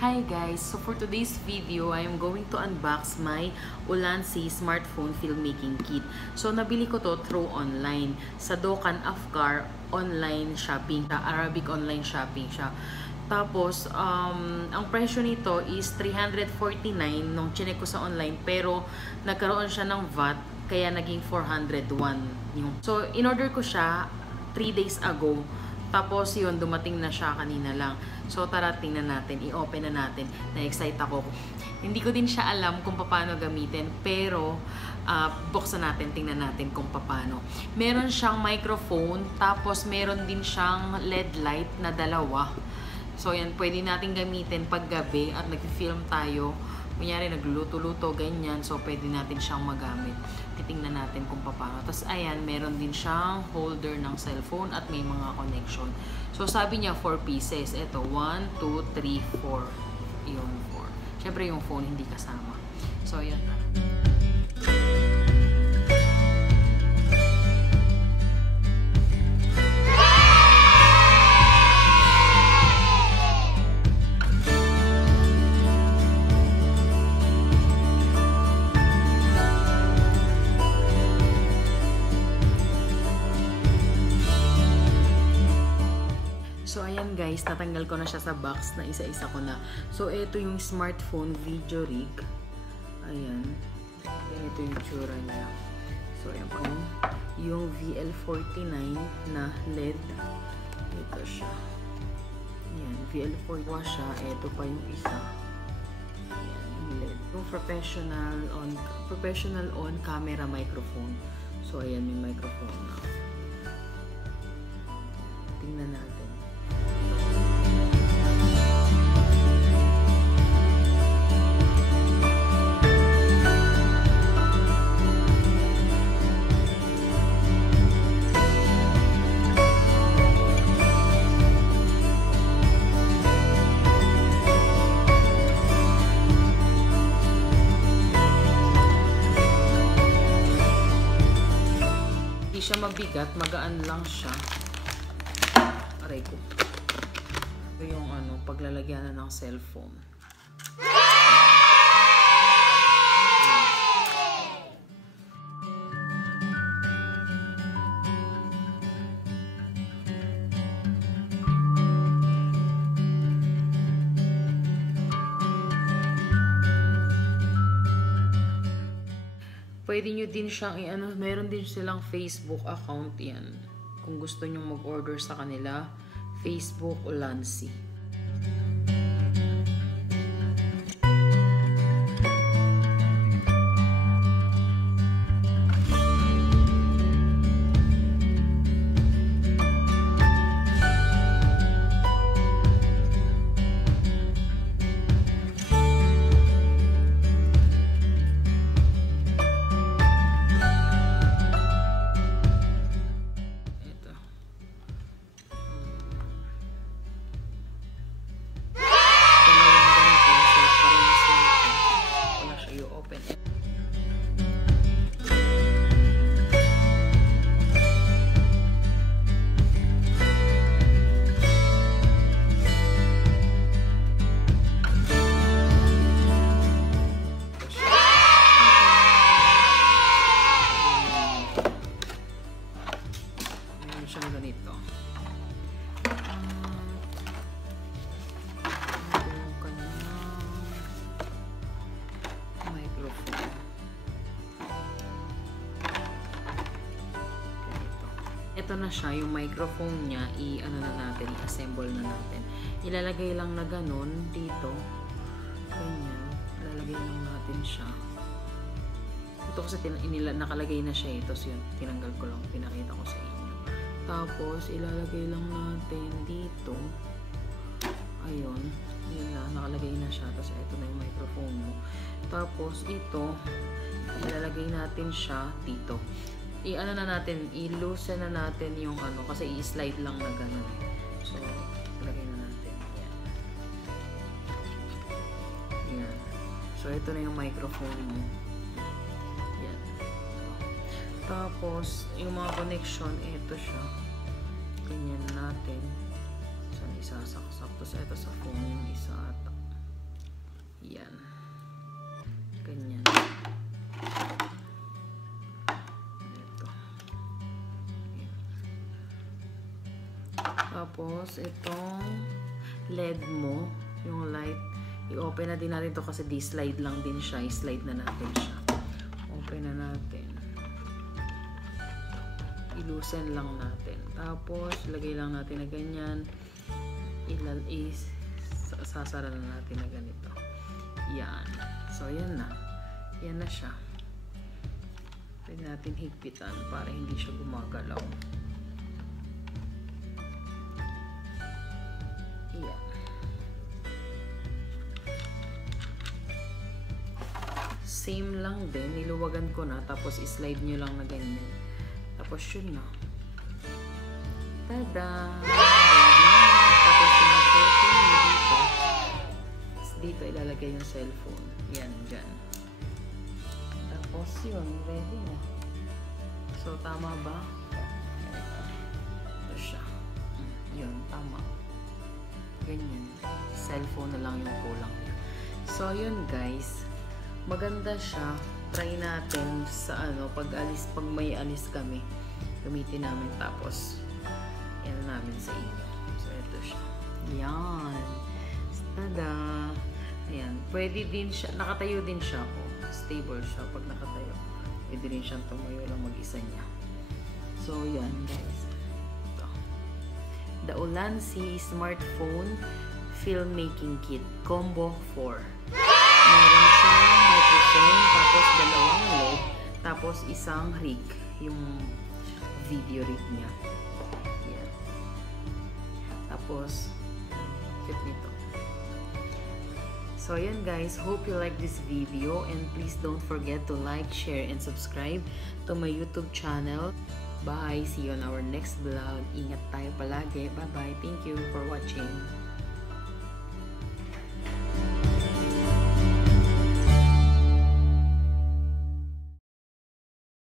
Hi guys! So for today's video, I am going to unbox my Ulanzi smartphone filmmaking kit. So nabili ko to through online. Sa Dokan Afkar online shopping, sa Arabic online shopping siya. Tapos, ang presyo nito is 349 nung chinek ko sa online. Pero nagkaroon siya ng VAT, kaya naging 401. So in-order ko siya 3 days ago. Tapos yun, dumating na siya kanina lang. So tara, tingnan natin, i-open na natin. Na-excite ako. Hindi ko din siya alam kung paano gamitin, pero buksan natin, tingnan natin kung paano. Meron siyang microphone, tapos meron din siyang LED light na dalawa. So yan, pwede natin gamitin pag gabi at nag-film tayo. Kunyari, nagluluto-luto, ganyan. So, pwede natin siyang magamit. Titingnan natin kung paano. Tapos, ayan, meron din siyang holder ng cellphone at may mga connection. So, sabi niya 4 pieces. Ito, 1, 2, 3, 4. Yun, 4. Siyempre, yung phone hindi kasama. So, yan. So, ayan guys, natanggal ko na siya sa box na isa-isa ko na. So, ito yung smartphone video rig. Ayan. Ito yung tsura niya. So, ayan po. Yung VL49 na LED. Ito siya. Ayan, VL41 siya. Ito pa yung isa. Ayan, yung LED. Yung professional on camera microphone. So, ayan yung microphone na. Tingnan natin. Hindi siya mabigat, magaan lang siya. Aray ko. Ito yung paglalagyan ng cellphone. Pwede nyo din siyang meron din silang Facebook account yan. Kung gusto nyo mag-order sa kanila, Facebook Ulanzi. Siyang ganito. Yung kanyang microphone. Ito na siya, yung microphone niya, i-assemble na natin. Ilalagay lang na ganun dito. Ganyan. Ilalagay lang natin siya. Ito kasi nakalagay na siya. Ito yun, tinanggal ko lang, pinakita ko sa inyo. Tapos, ilalagay lang natin dito. Ayun. Yun na, nakalagay na siya. Tapos, ito na yung microphone mo. Tapos, ito, ilalagay natin siya dito. I-loosen na natin yung kasi i-slide lang na gano'n. So, ilagay na natin. Yan. Yan. So, ito na yung microphone mo. Yan. Tapos, yung mga connection, ito siya. Ganyan natin. Saan isasaksak. Tapos, ito sa phone yung isa ata. Tapos, itong LED mo, yung light, i-open na din natin to kasi di-slide lang din siya. I-slide na natin siya. Open na natin. I-loosen lang natin. Tapos, lagay lang natin na ganyan. Sasara na natin na ganito. Yan. So, yan na. Yan na siya. Pwede natin higpitan para hindi siya gumagalaw. Yan. Same lang din. Niluwagan ko na. Tapos, i-slide nyo lang na ganyan. Tapos, yun na. Tada! Tapos, yung cellphone nyo dito. Dito ilalagay yung cellphone. Yan, dyan. Tapos, yun. Ready na. So, tama ba? Ito siya. Yun, tama. Ganyan. Cellphone na lang yung kulang niya. So, yun guys. Maganda siya. Try natin sa pag may alis kami. Gamitin namin tapos yan namin sa inyo. So, ito siya. Yan. Tada. Ayan. Pwede din siya. Nakatayo din siya. Stable siya pag nakatayo. Pwede rin siyang tumayo lang mag-isa niya. So, yan guys. Ito. The Ulanzi Smartphone Filmmaking Kit. Combo 4. Meron siyang microphone, tapos dalawang LED, tapos isang rig. Yung video rig niya. Yan. Tapos, kit nito. So, ayan guys. Hope you like this video and please don't forget to like, share, and subscribe to my YouTube channel. Bye! See you on our next vlog. Ingat tayo palagi. Bye-bye. Thank you for watching.